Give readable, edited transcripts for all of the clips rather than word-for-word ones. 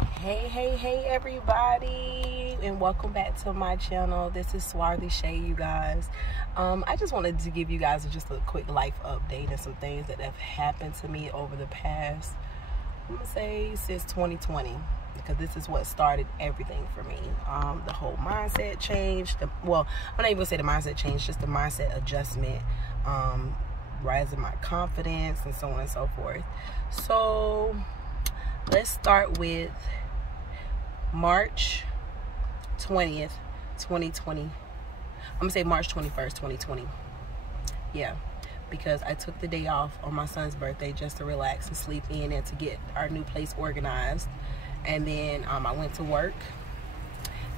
Hey everybody, and welcome back to my channel. This is Swarthy Shay, you guys. I just wanted to give you guys just a quick life update and some things that have happened to me over the past, I'm gonna say, since 2020, because this is what started everything for me. The whole mindset change, I'm not even gonna say the mindset change, just the mindset adjustment, rising my confidence, and so on and so forth. So let's start with March 20th, 2020. I'm gonna say March 21st, 2020. Yeah, because I took the day off on my son's birthday just to relax and sleep in and to get our new place organized. And then I went to work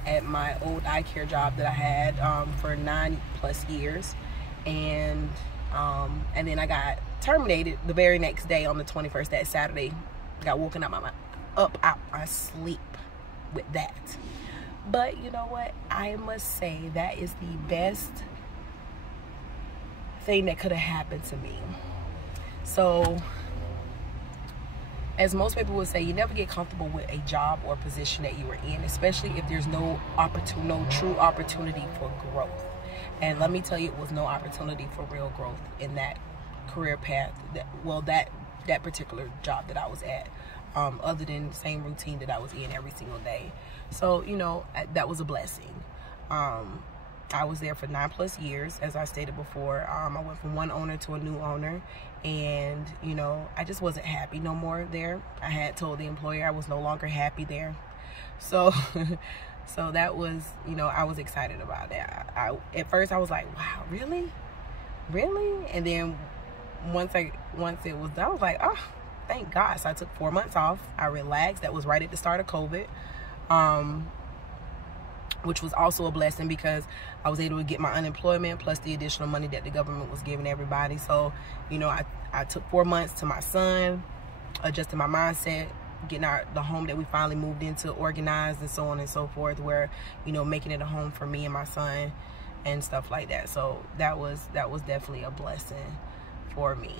at my old eye care job that I had for 9+ years. And then I got terminated the very next day on the 21st, that Saturday. Got woken up out my sleep with that. But you know what, I must say that is the best thing that could have happened to me. So as most people would say, you never get comfortable with a job or position that you are in, especially if there's no true opportunity for growth. And let me tell you, it was no opportunity for real growth in that career path, that particular job that I was at, other than the same routine that I was in every single day. So, you know, that was a blessing. I was there for 9+ years, as I stated before. I went from one owner to a new owner, and, you know, I just wasn't happy no more there. I had told the employer I was no longer happy there. So, so that was, you know, I was excited about that. At first I was like, wow, really? And then once it was done, I was like, oh, thank God. So I took 4 months off. I relaxed. That was right at the start of COVID, which was also a blessing because I was able to get my unemployment plus the additional money that the government was giving everybody. So, you know, I took 4 months to my son, adjusting my mindset, getting the home that we finally moved into organized, and so on and so forth, where, you know, making it a home for me and my son and stuff like that. So that was definitely a blessing for me.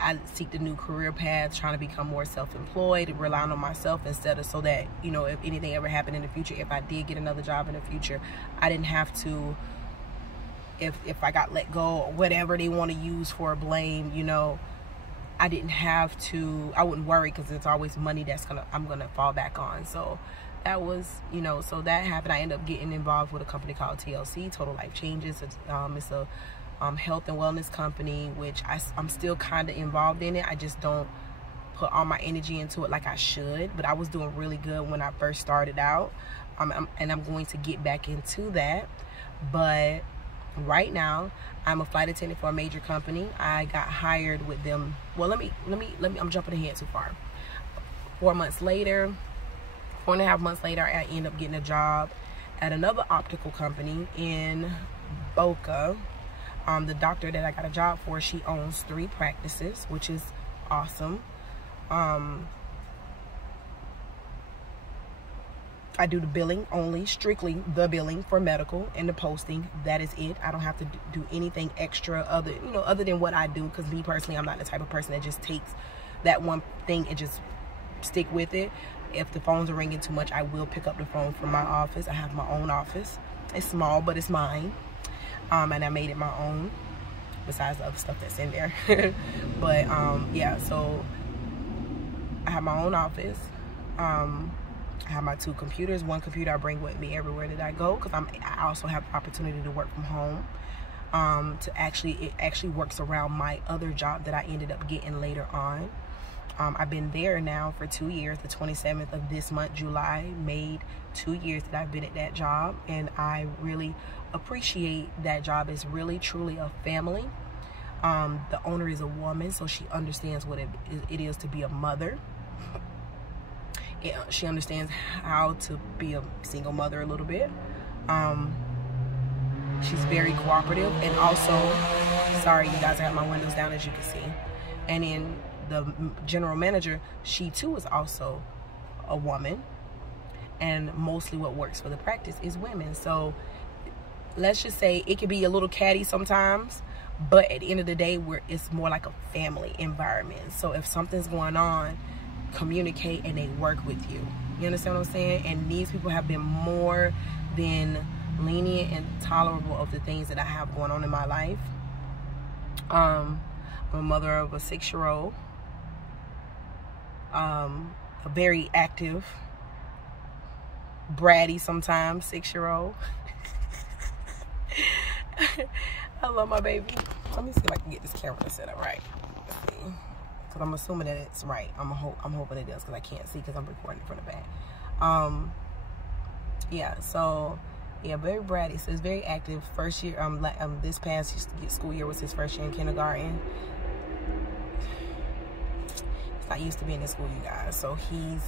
I seek the new career path, trying to become more self-employed, relying on myself instead of, so that, you know, if anything ever happened in the future, if I did get another job in the future, I didn't have to, if I got let go or whatever they want to use for blame, you know, I didn't have to, I wouldn't worry, because it's always money I'm gonna fall back on. So that was, you know, so that happened. I ended up getting involved with a company called TLC, Total Life Changes. It's a health and wellness company, which I'm still kind of involved in it. I just don't put all my energy into it like I should, but I was doing really good when I first started out, and I'm going to get back into that. But right now I'm a flight attendant for a major company. I got hired with them. Well, let me I'm jumping ahead too far. 4 months later, 4.5 months later, I end up getting a job at another optical company in Boca. The doctor that I got a job for, she owns 3 practices, which is awesome. I do the billing only, strictly the billing for medical and the posting. That is it. I don't have to do anything extra other than what I do, because me personally, I'm not the type of person that just takes that one thing and just stick with it. If the phones are ringing too much, I will pick up the phone from my office. I have my own office. It's small, but it's mine. And I made it my own, besides the other stuff that's in there. But yeah, so I have my own office. I have my 2 computers. One computer I bring with me everywhere that I go, because I also have the opportunity to work from home. It actually works around my other job that I ended up getting later on. I've been there now for 2 years. The 27th of this month, July, made 2 years that I've been at that job, and I really appreciate that job. It's really truly a family. The owner is a woman, so she understands what it is to be a mother. She understands how to be a single mother a little bit. She's very cooperative, and also, sorry you guys, I have my windows down, as you can see. And then the general manager, she too is also a woman, and mostly what works for the practice is women. So let's just say it can be a little catty sometimes, but at the end of the day, it's more like a family environment. So if something's going on, communicate and they work with you. You understand what I'm saying? And these people have been more than lenient and tolerable of the things that I have going on in my life. I'm a mother of a 6-year-old, a very active, bratty sometimes 6-year-old. I love my baby. Let me see if I can get this camera set up right. Let's see, because I'm assuming that it's right. I'm hoping it does, because I can't see because I'm recording from the back. Yeah, so yeah, very bratty. So it's very active. First year, this past school year was his first year in kindergarten. He's not used to being in school, you guys. So he's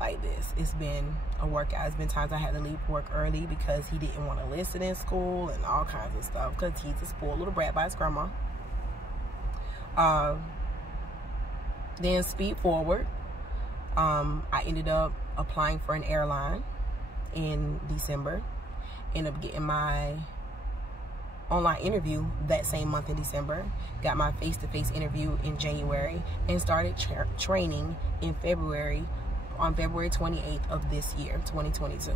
like this. It's been a workout. It's been times I had to leave work early because he didn't want to listen in school and all kinds of stuff, because he's a spoiled little brat by his grandma. Then speed forward. I ended up applying for an airline in December. Ended up getting my online interview that same month in December. Got my face-to-face interview in January, and started training in February, on February 28th of this year, 2022.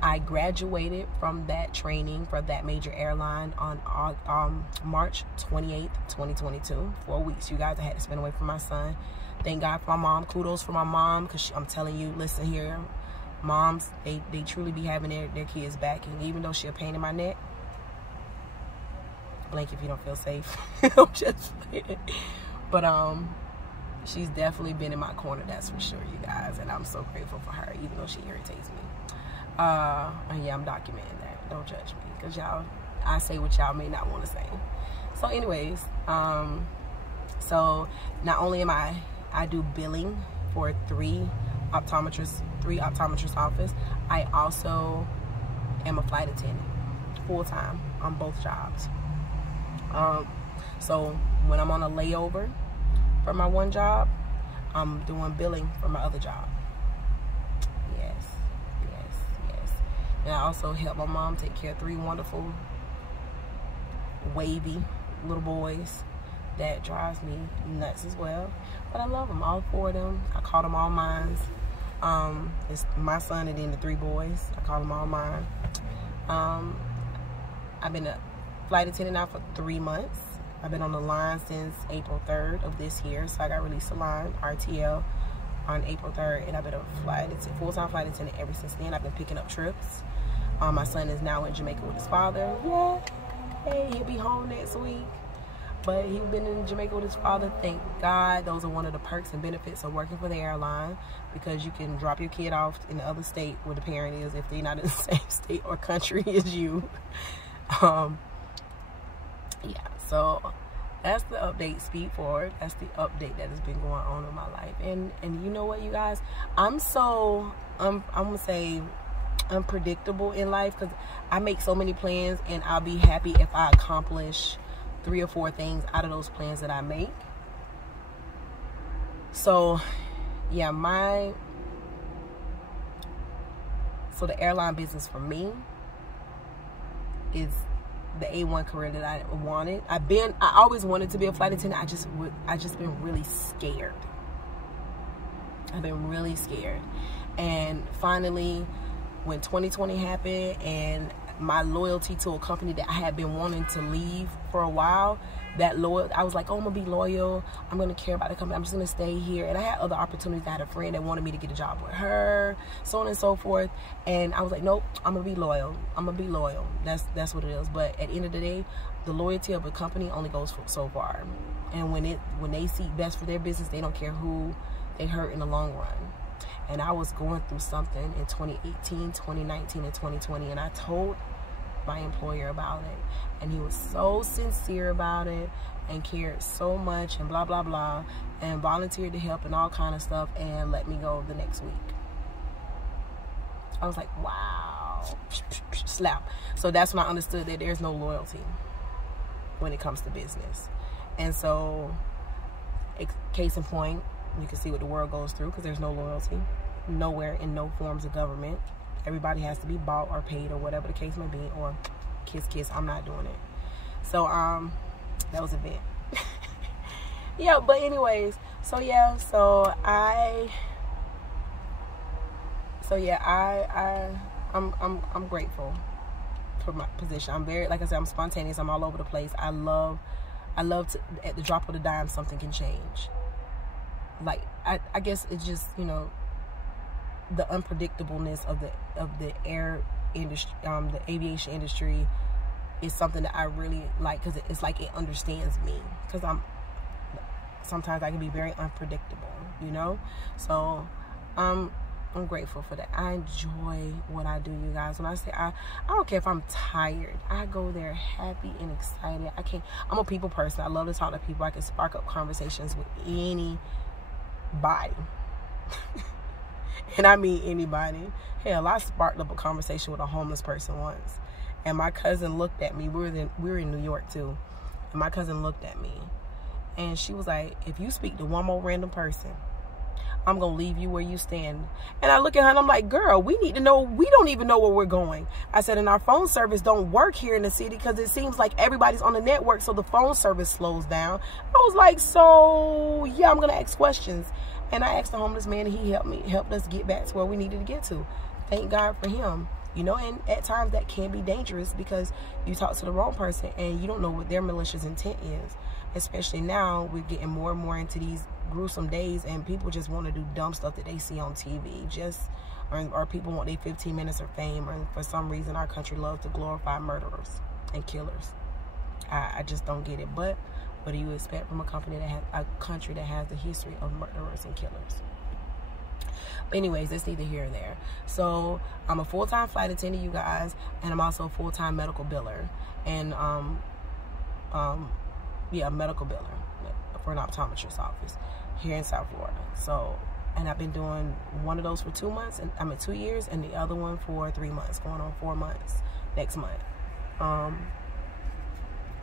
I graduated from that training for that major airline on March 28th, 2022. 4 weeks, you guys. I had to spend away from my son. Thank God for my mom. Kudos for my mom, because I'm telling you, listen here, moms, they truly be having their kids back. And even though she a pain in my neck, blink if you don't feel safe. I'm just playing. But she's definitely been in my corner, that's for sure, you guys. And I'm so grateful for her, even though she irritates me. And yeah, I'm documenting that. Don't judge me, because I say what y'all may not want to say. So anyways, so not only am I do billing for three optometrist office, I also am a flight attendant full-time on both jobs. So when I'm on a layover for my one job, I'm doing billing for my other job. Yes. And I also help my mom take care of 3 wonderful, wavy little boys that drives me nuts as well. But I love them, all 4 of them. I call them all mine. It's my son and then the 3 boys. I call them all mine. I've been a flight attendant now for 3 months. I've been on the line since April 3rd of this year. So I got released to line, RTL, on April 3rd. And I've been a full-time flight attendant ever since then. I've been picking up trips. My son is now in Jamaica with his father. Yay! He'll be home next week. But he's been in Jamaica with his father. Thank God. Those are one of the perks and benefits of working for the airline, because you can drop your kid off in the other state where the parent is if they're not in the same state or country as you. Yeah, so that's the update. Speed forward. That's the update that has been going on in my life. And you know what, you guys? I'm gonna say unpredictable in life, because I make so many plans, and I'll be happy if I accomplish 3 or 4 things out of those plans that I make. So yeah, the airline business for me is the A1 career that I wanted. I always wanted to be a flight attendant. I just been really scared. I've been really scared. And finally, when 2020 happened and my loyalty to a company that I had been wanting to leave for a while, I was like, oh, I'm gonna be loyal. I'm gonna care about the company. I'm just gonna stay here. And I had other opportunities. I had a friend that wanted me to get a job with her, so on and so forth. And I was like, nope, I'm gonna be loyal. I'm gonna be loyal. That's what it is. But at the end of the day, the loyalty of a company only goes so far. And when they see best for their business, they don't care who they hurt in the long run. And I was going through something in 2018, 2019, and 2020, and I told my employer about it, and he was so sincere about it and cared so much and blah blah blah, and volunteered to help and all kind of stuff, and let me go the next week. I was like, wow, slap. So that's when I understood that there's no loyalty when it comes to business. And so, case in point, you can see what the world goes through, because there's no loyalty nowhere in no forms of government. Everybody has to be bought or paid or whatever the case may be, or kiss. I'm not doing it. So that was a bit. Yeah, but anyways, So yeah, I'm grateful for my position. I'm very, like I said, I'm spontaneous. I'm all over the place. I love to, at the drop of the dime, something can change. Like, I guess it's just, you know, the unpredictableness of the air industry, the aviation industry is something that I really like, because it's like it understands me, because sometimes I can be very unpredictable, you know. So I'm grateful for that. I enjoy what I do, you guys. When I say I don't care if I'm tired, I go there happy and excited. I'm a people person. I love to talk to people. I can spark up conversations with anybody. And I mean anybody. Hell, I sparked up a conversation with a homeless person once, and my cousin looked at me. We were in New York too, and my cousin looked at me, and she was like, "If you speak to one more random person, I'm gonna leave you where you stand." And I look at her and I'm like, "Girl, we need to know. We don't even know where we're going." I said, "And our phone service don't work here in the city, because it seems like everybody's on the network, so the phone service slows down." I was like, "So yeah, I'm gonna ask questions." And I asked the homeless man, and he helped us get back to where we needed to get to. Thank God for him. You know, and at times that can be dangerous, because you talk to the wrong person and you don't know what their malicious intent is. Especially now, we're getting more and more into these gruesome days, and people just want to do dumb stuff that they see on TV. Or people want their 15 minutes of fame, or for some reason our country loves to glorify murderers and killers. I just don't get it. But what do you expect from a country that has a history of murderers and killers? But anyways, that's neither here or there. So I'm a full-time flight attendant, you guys, and I'm also a full-time medical biller, and a medical biller for an optometrist office here in South Florida. So, and I've been doing one of those for 2 months, and 2 years, and the other one for 3 months, going on 4 months next month.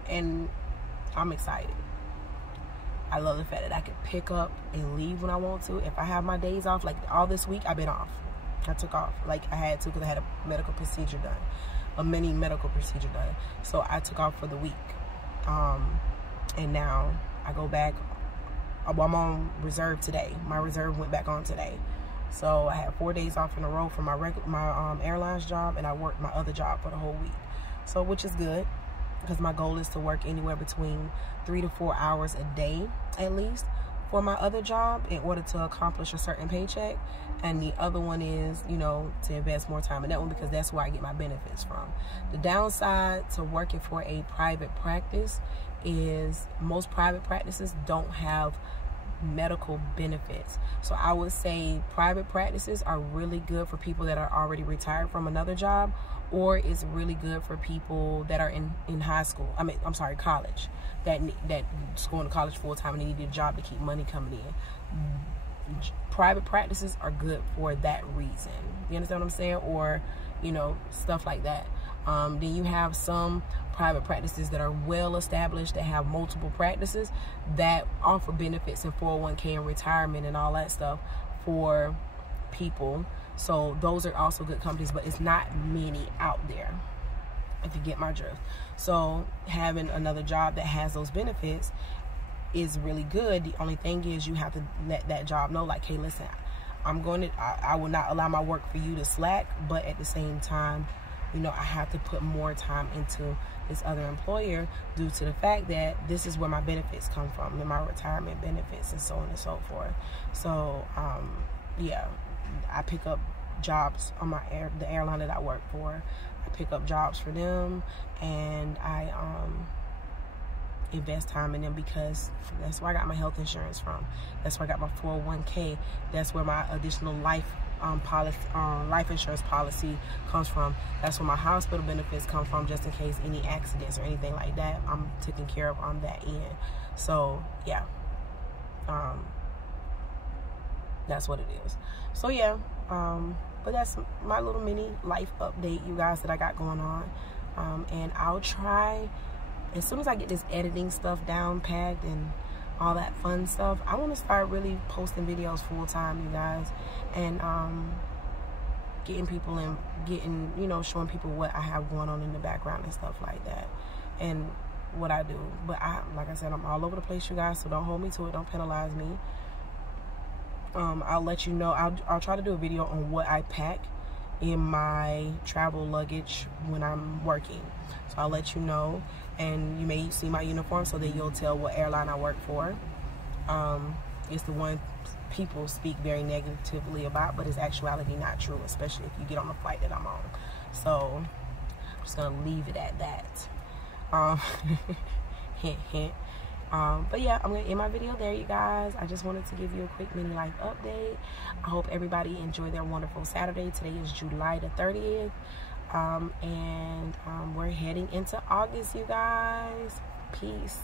And I'm excited. I love the fact that I can pick up and leave when I want to. If I have my days off, like all this week, I've been off. I took off like I had to, because I had a medical procedure done, a mini medical procedure done. So I took off for the week. And now I go back. I'm on reserve today. My reserve went back on today. So I had 4 days off in a row from my airlines job, and I worked my other job for the whole week. So, which is good, because my goal is to work anywhere between 3 to 4 hours a day at least for my other job, in order to accomplish a certain paycheck. And the other one is, you know, to invest more time in that one, because that's where I get my benefits from. The downside to working for a private practice is most private practices don't have medical benefits. So I would say private practices are really good for people that are already retired from another job, or it's really good for people that are in high school. College, that's going to college full time and they need a job to keep money coming in. Private practices are good for that reason. You understand what I'm saying? Or, you know, stuff like that. Then you have some private practices that are well established, that have multiple practices, that offer benefits in 401k and retirement and all that stuff for people. So those are also good companies, but it's not many out there, if you get my drift. So having another job that has those benefits is really good. The only thing is, you have to let that job know, like, hey, listen, I will not allow my work for you to slack, but at the same time, you know, I have to put more time into this other employer due to the fact that this is where my benefits come from, and my retirement benefits, and so on and so forth. So, yeah, I pick up jobs on the airline that I work for. I pick up jobs for them, and I invest time in them, because that's where I got my health insurance from. That's where I got my 401k. That's where my additional life insurance policy comes from. That's where my hospital benefits come from, just in case any accidents or anything like that. I'm taken care of on that end. So yeah, that's what it is. So yeah, but that's my little mini life update, you guys, that I got going on. And I'll try, as soon as I get this editing stuff down packed and all that fun stuff, I want to start really posting videos full time, you guys, and getting people in, you know, showing people what I have going on in the background and stuff like that, and what I do. But like I said, I'm all over the place, you guys, so don't hold me to it, don't penalize me. I'll let you know. I'll try to do a video on what I pack in my travel luggage when I'm working, so I'll let you know, and you may see my uniform, so that you'll tell what airline I work for. It's the one people speak very negatively about, but it's actuality not true, especially if you get on the flight that I'm on. So I'm just gonna leave it at that. Hint hint. But yeah, I'm gonna end my video there, you guys. I just wanted to give you a quick mini life update. I hope everybody enjoyed their wonderful Saturday. Today is July the 30th, and we're heading into August, you guys. Peace.